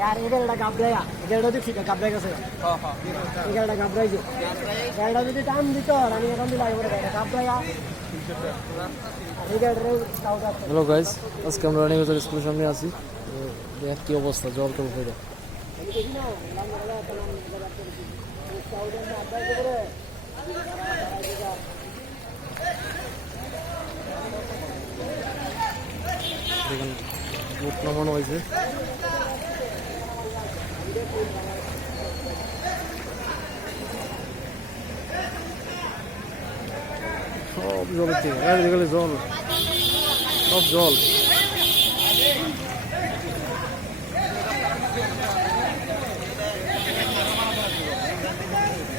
यार এগালটা গাবড়ায়া এগালটা দেখছি গাবড়াই গেছে এগালটা গাবড়াইছে গালটা যদি টাইম দিত আমি এখন দিলাই পড়ে গাবড়ায়া হ্যালো গাইস, আজকে আমরা রানিং বাজার স্কুলের সামনে আছি। দেখ কি অবস্থা, জল তো উঠে যায়। দেখুন বুট নামানো হয়েছে। সব জলের থেকে গেলে জল, সব জল।